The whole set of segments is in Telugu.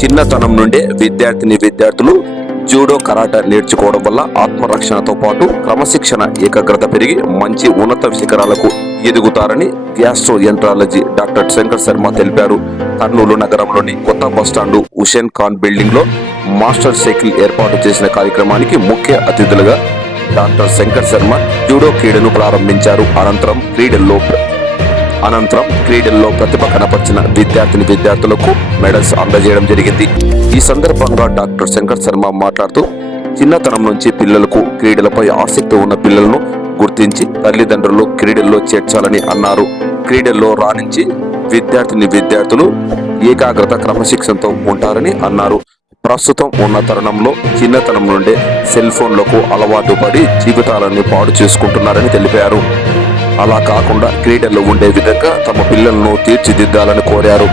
చిన్నతనం నుండే విద్యార్థిని విద్యార్థులు జూడో కరాట నేర్చుకోవడం వల్ల ఆత్మరక్షణతో పాటు క్రమశిక్షణ ఏకాగ్రత పెరిగి మంచి ఉన్నత శిఖరాలకు ఎదుగుతారని gastroenterology doctor Shankar Sharma తెలిపారు. కర్నూలు నగరంలోని కొత్త బస్టాండు హుషేన్ ఖాన్ బిల్డింగ్లో మాస్టర్ సైకిల్ ఏర్పాటు చేసిన కార్యక్రమానికి ముఖ్య అతిథులుగా డాక్టర్ శంకర్ శర్మ జూడో క్రీడను ప్రారంభించారు. అనంతరం క్రీడల్లో అనంతరం క్రీడల్లో ప్రతిభ కనపరిచిన విద్యార్థిని విద్యార్థులకు మెడల్స్ అందజేయడం జరిగింది. ఈ సందర్భంగా డాక్టర్ శంకర్ శర్మ మాట్లాడుతూ చిన్నతనం నుంచి పిల్లలకు క్రీడలపై ఆసక్తి ఉన్న పిల్లలను గుర్తించి తల్లిదండ్రులు క్రీడల్లో చేర్చాలని అన్నారు. క్రీడల్లో రాణించి విద్యార్థిని విద్యార్థులు ఏకాగ్రత క్రమశిక్షణతో ఉంటారని అన్నారు. ప్రస్తుతం ఉన్న తరుణంలో చిన్నతనం నుండే సెల్ ఫోన్లకు అలవాటు పడి జీవితాలని పాడు చేసుకుంటున్నారని తెలిపారు. అలా కాకుండా క్రీడల్లో ఉండే విధంగా తమ పిల్లలను తీర్చిదిద్దాలని కోరారు.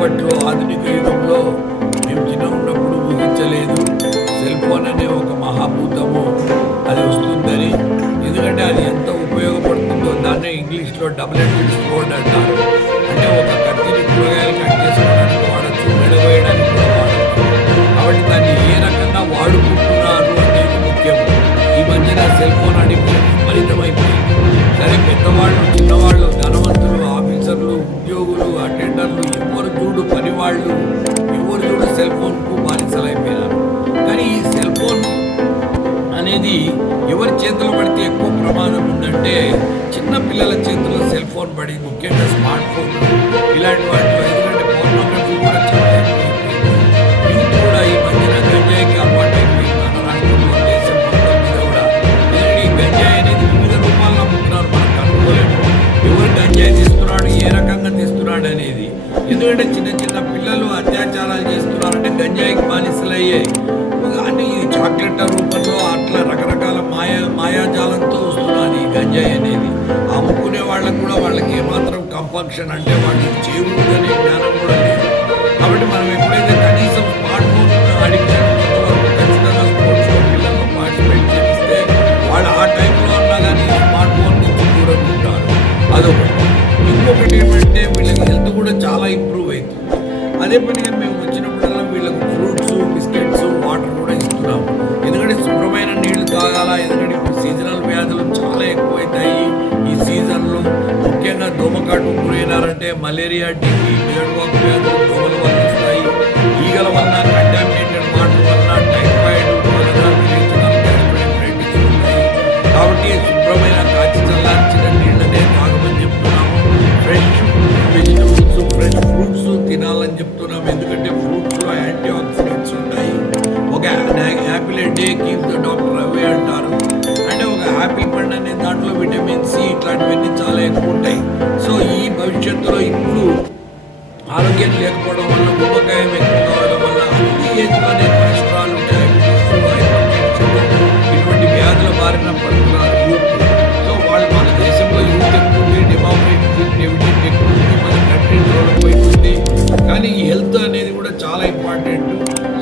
అప్పట్లో ఆధునిక యుగంలో మేము చిన్న ఉన్నప్పుడు ఊహించలేదు. సెల్ ఫోన్ అనే ఒక మహాభూతము. అది వస్తుందని. ఎందుకంటే అది ఎంత ఉపయోగపడుతుందో దాన్నే ఇంగ్లీష్లో డబుల్ ఎడ్జెడ్ స్పోర్ట్ అంటారు. అంటే ఒక ఎవరి చేతిలో పడితే ఎక్కువ ప్రమాదం ఉందంటే చిన్న పిల్లల చేతిలో సెల్ ఫోన్ పడి ముఖ్యంగా స్మార్ట్ ఫోన్. ఇలాంటి వాటిలో ఎందుకంటే ఫోటోగ్రఫీ కూడా చాలా యూత్ కూడా ఈ మధ్యన గంజాయికి అలవాటు అయిపోయింది. మన రాష్ట్రంలో దేశం మొత్తం మీద కూడా ఈ గంజాయి అనేది వివిధ రూపాల్లో అమ్ముతున్నారు. మనం కనుక్కోలేము. ఎవరు గంజాయి తీస్తున్నాడు ఏ రకంగా తీస్తున్నాడు అనేది. ఎందుకంటే చిన్న చిన్న పిల్లలు అత్యాచారాలు చేస్తున్నారంటే గంజాయికి బానిసలయ్యాయి. అంటే ఇది చాక్లెట్ రూపంలో వాళ్ళకు కూడా వాళ్ళకి ఏమాత్రం కంపల్షన్ అంటే వాళ్ళు చేయకూడదనే జ్ఞానం కూడా లేదు కాబట్టి మనం ఎప్పుడైతే కనీసం స్మార్ట్ ఫోన్ అడిక్షన్ కొంతవరకు ఖచ్చితంగా స్పోర్ట్స్లో పిల్లలను పార్టిసిపేట్ చేస్తే వాళ్ళు ఆ టైంలో ఉన్నా కానీ స్మార్ట్ ఫోన్ నుంచి దూరంగా ఉంటారు అదొకటి ఇంకొకటి ఏమంటే వీళ్ళకి హెల్త్ కూడా చాలా ఇంప్రూవ్ అవుతుంది అదే పనిగా మలేరియా డెంగీ బేడ్వాక్ వ్యాధులు దోమలు వస్తాయి ఈగల వలన కంటామినేటెడ్ వాటర్ వలన టైఫాయిడ్ కాబట్టి శుభ్రమైన కాచి చల్లార్చిన నీళ్ళనే తాగమని చెప్తున్నాము. ఫ్రెష్ వెజిటబుల్స్ ఫ్రెష్ ఫ్రూట్స్ తినాలని చెప్తున్నాము. ఎందుకంటే ఫ్రూట్స్లో యాంటీ ఆక్సిడెంట్స్ ఉంటాయి. ఒక apple day keep the doctor away అంటారు. అంటే ఒక యాపిల్ పండు అనే దాంట్లో విటమిన్ సి ఇట్లాంటివన్నీ చాలా ఎక్కువ ఆరోగ్యం లేకపోవడం వల్ల ఉపకాయం ఎక్కువ కావడం వల్ల అన్ని కొలెస్ట్రాల్ ఇటువంటి వ్యాధుల బారిన పడుతున్నారు యూత్. సో వాళ్ళు మన దేశంలో యూత్ ఎక్కువ ఉంది డెమోక్రటిక్ ఎక్కువ ఉంది మన కంట్రీ డెవలప్ కానీ ఈ హెల్త్ అనేది కూడా చాలా ఇంపార్టెంట్.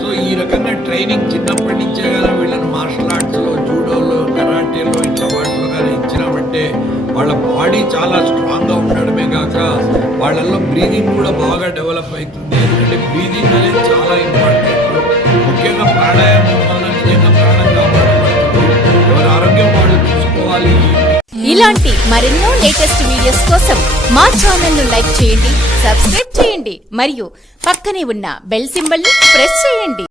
సో ఈ రకంగా ట్రైనింగ్ చిన్నప్పటి నుంచే కానీ వీళ్ళని మార్షల్ ఆర్ట్స్లో జూడోలో కరాటేలో ఇట్లా వాటిలో కానీ ఇచ్చినామంటే వాళ్ళ బాడీ చాలా వాళ్ళల్లో బ్రీదింగ్ కూడా బాగా డెవలప్ అవుతుంది. ఎందుకంటే బ్రీదింగ్ అనేది చాలా ఇంపార్టెంట్ ముఖ్యంగా ప్రాణాయామం వల్ల నిజంగా ప్రాణం కాపాడబడుతుంది. ఎవరి ఆరోగ్యం వాళ్ళు చూసుకోవాలి. ఇలాంటి మరెన్నో లేటెస్ట్ వీడియోస్ కోసం మా ఛానల్ను లైక్ చేయండి సబ్స్క్రైబ్ చేయండి మరియు పక్కనే ఉన్న బెల్ సింబల్ని ప్రెస్ చేయండి.